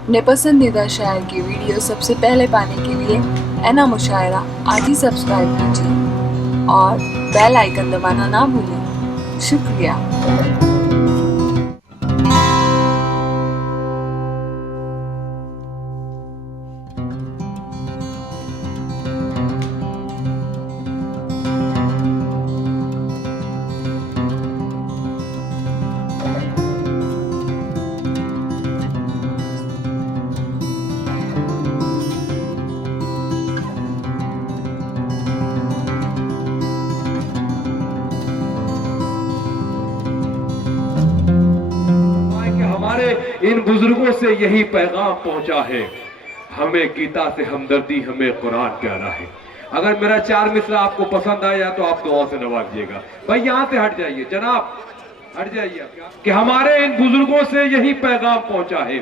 अपने पसंदीदा शायर की वीडियो सबसे पहले पाने के लिए एना मुशायरा आज ही सब्सक्राइब कीजिए और बेल आइकन दबाना ना भूलें। शुक्रिया। इन बुजुर्गों से यही पैगाम पहुंचा है, हमें गीता से हमदर्दी, हमें कुरान प्यारा है। अगर मेरा 4 मिसरा आपको पसंद आया तो आप दुआ से नवाजिएगा। भाई यहां से हट जाइए जनाब, हट जाइए। कि हमारे इन बुजुर्गों से यही पैगाम पहुंचा है,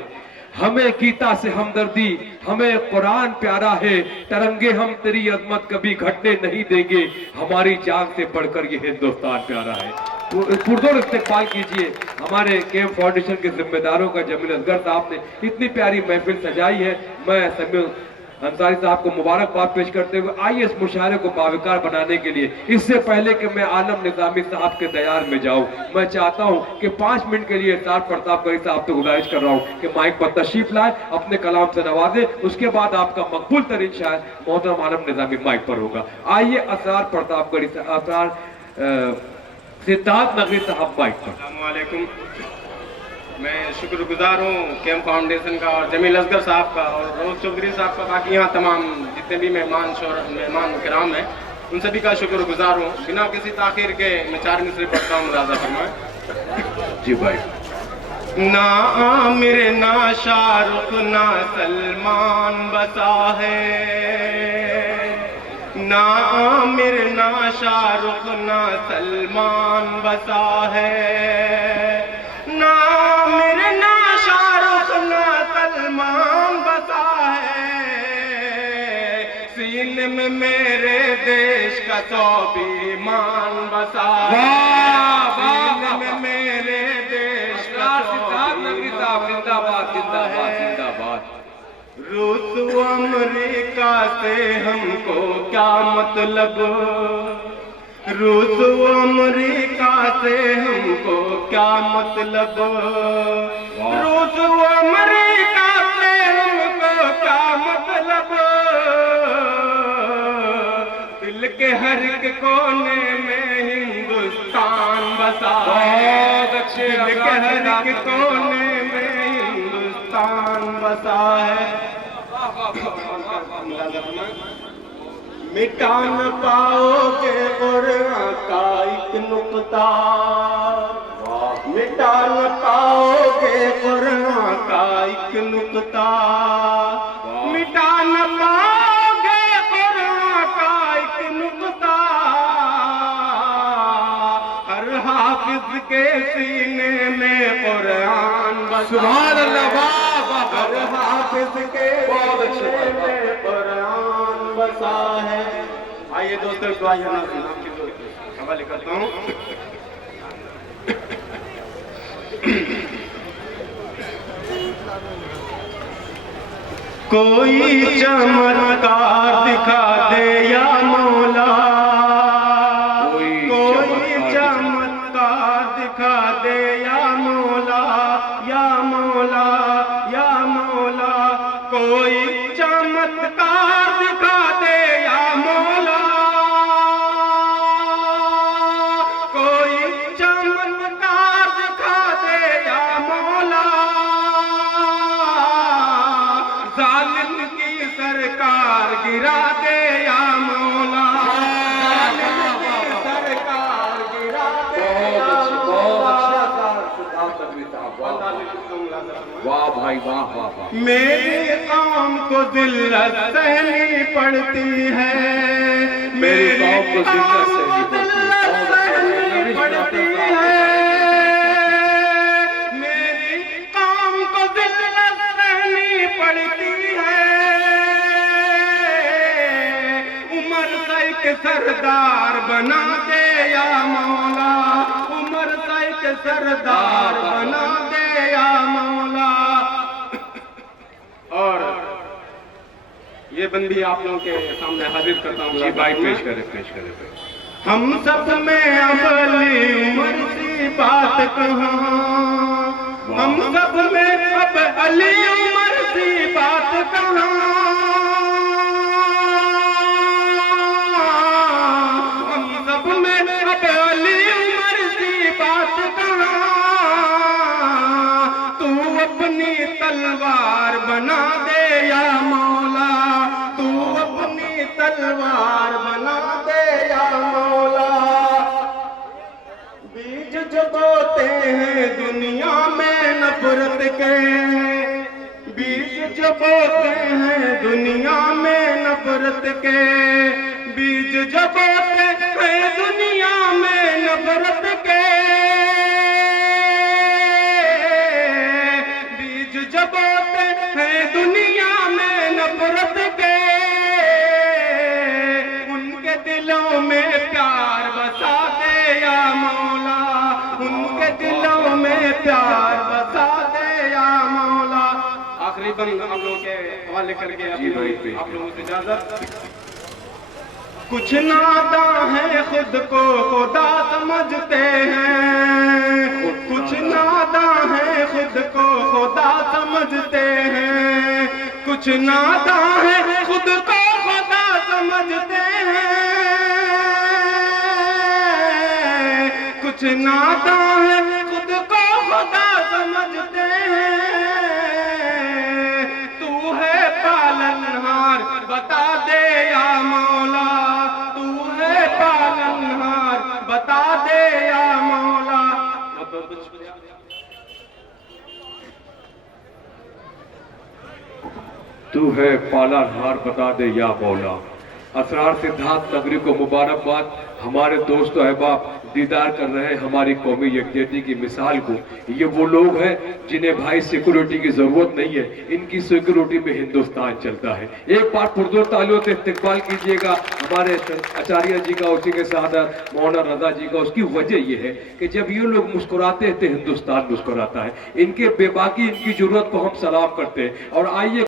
हमें गीता से हमदर्दी, हमें कुरान प्यारा है। तरंगे हम तेरी अजमत कभी घटने नहीं देंगे, हमारी जान से बढ़कर ये हिंदुस्तान प्यारा है। पुरजोर इस्तेकबाल कीजिए हमारे केएम फाउंडेशन के जिम्मेदारों का। जमील असगर साहब ने इतनी प्यारी महफिल सजाई है। मैं समीर अंसारी साहब को मुबारकबाद पेश करते हुए आइए इस मुशायरे को बाविकार बनाने के लिए। इससे पहले कि मैं आलम निजामी साहब के दयार में जाऊं, मैं चाहता हूं कि 5 मिनट के लिए सरदार प्रतापगढ़ी साहब तो गुजारिश कर रहा हूं कि माइक पर तशरीफ लाए, अपने कलाम से नवाजे। उसके बाद आपका मकबूल तरीन शायर मोहतरम आलम निजामी माइक पर होगा। आइए सरदार प्रतापगढ़ी सिद्धार्थ नगरी साहब माइक पर। अस्सलाम वालेकुम। मैं शुक्रगुजार हूँ केएम फाउंडेशन का और जमील असगर साहब का और रोज चौधरी साहब का, बाकी यहाँ तमाम जितने भी मेहमान किराम हैं उन सभी का शुक्रगुजार हूँ। बिना किसी ताखिर के मैं 4 मिसरे पढ़ता हूँ। राजा फरमाए। जी भाई। ना आमिर ना शाहरुख ना सलमान बसा है, ना आमिर ना शाहरुख ना सलमान बसा है, ना आमिर ना शाहरुख ना सलमान बसा है। सीने में मेरे देश का स्वाभिमान बसा है, सीने में मेरे देश का जिंदाबाद जिंदाबाद जिंदाबाद। रूस अमेरिका से हमको क्या मतलब, रूस अमेरिका से हमको क्या मतलब, रूस अमेरिका से हमको क्या मतलब। दिल के हर एक कोने में हिंदुस्तान बसा है, दिल के हर एक कोने में हिंदुस्तान बसा है। मिटा न पाओगे कुरान का एक नुक्ता, मिटा न पाओगे कुरान का एक नुक्ता, मिटा न पाओगे कुरान का एक नुक्ता। हर हाफिज के सीने में कुरान बसा, सुभान अल्लाह। हर हाफिज के सीने में कुरान बसा है। आइए दोस्तों, हवाले करता हूँ। कोई चमत्कार दिखा दे या मौला, कोई चमत्कार दिखा दे या मौला, या मौला, या मौला। कोई चमत्कार दिखा दे या मौला, कोई चमत्कार दिखा दे या मौला। जालिम की सरकार गिरा दे या मौला, जालिम की सरकार गिरा दे या मौला। वाह भाई वाह वाह वाह। मेरी कौम को जिल्लत सहनी पड़ती है, मेरी कौम को जिल्लत सहनी पड़ती है, मेरी कौम को जिल्लत सहनी पड़ती है। उमर के सरदार बना दे या मौला, उमर के सरदार बना दे या मौला। ये बंदी आप लोगों के सामने हाजिर करता हूँ। जी भाई पेश करें पेश करें भाई। हम सब में अबली उम्र सी बात कहाँ, हम सब में अब अली उम्र सी बात कहाँ, हम सब में अब अली उम्र सी बात कहाँ, तू अपनी तलवार बना दे या मौला, तू अपनी तलवार बना दे या मौला। बीज जो बोते हैं दुनिया में नफरत के, बीज जो बोते हैं दुनिया में नफरत के, बीज जो बोते हैं दुनिया में नफरत के, बीज जो बोते हैं दुनिया में नफरत के, उनके दिलों में प्यार बसा दे या मौला, उनके दिलों में प्यार बसा दे या मौला। आखिरी बंद आप लोगों के हवाले करके जी भाई, आप लोगों से इजाजत। कुछ नादा है खुद को खुदा समझते हैं, कुछ नादा है खुद को खुदा समझते हैं, कुछ नादा है खुद को खुदा समझते हैं, कुछ नादा है खुद को खुदा समझते हैं। तू है पालनहार बता दे या मौला, तू है पालनहार बता दे या मौला। तू है पालनहार बता दे या मौला। असरार सिद्धार्थ नगरी को मुबारकबाद। हमारे दोस्त अहबाब दीदार कर रहे हैं हमारी कौमी यकजहती की मिसाल को। ये वो लोग हैं जिन्हें भाई सिक्योरिटी की जरूरत नहीं है, इनकी सिक्योरिटी में हिंदुस्तान चलता है। एक बार पुरजोर तालियों से इस्तकबाल कीजिएगा हमारे आचार्य जी का, उसी के साथ मौलाना रजा जी का। उसकी वजह यह है कि जब ये लोग मुस्कुराते हैं तो हिंदुस्तान मुस्कुराता है। इनके बेबाकी, इनकी जरूरत को हम सलाम करते हैं। और आइए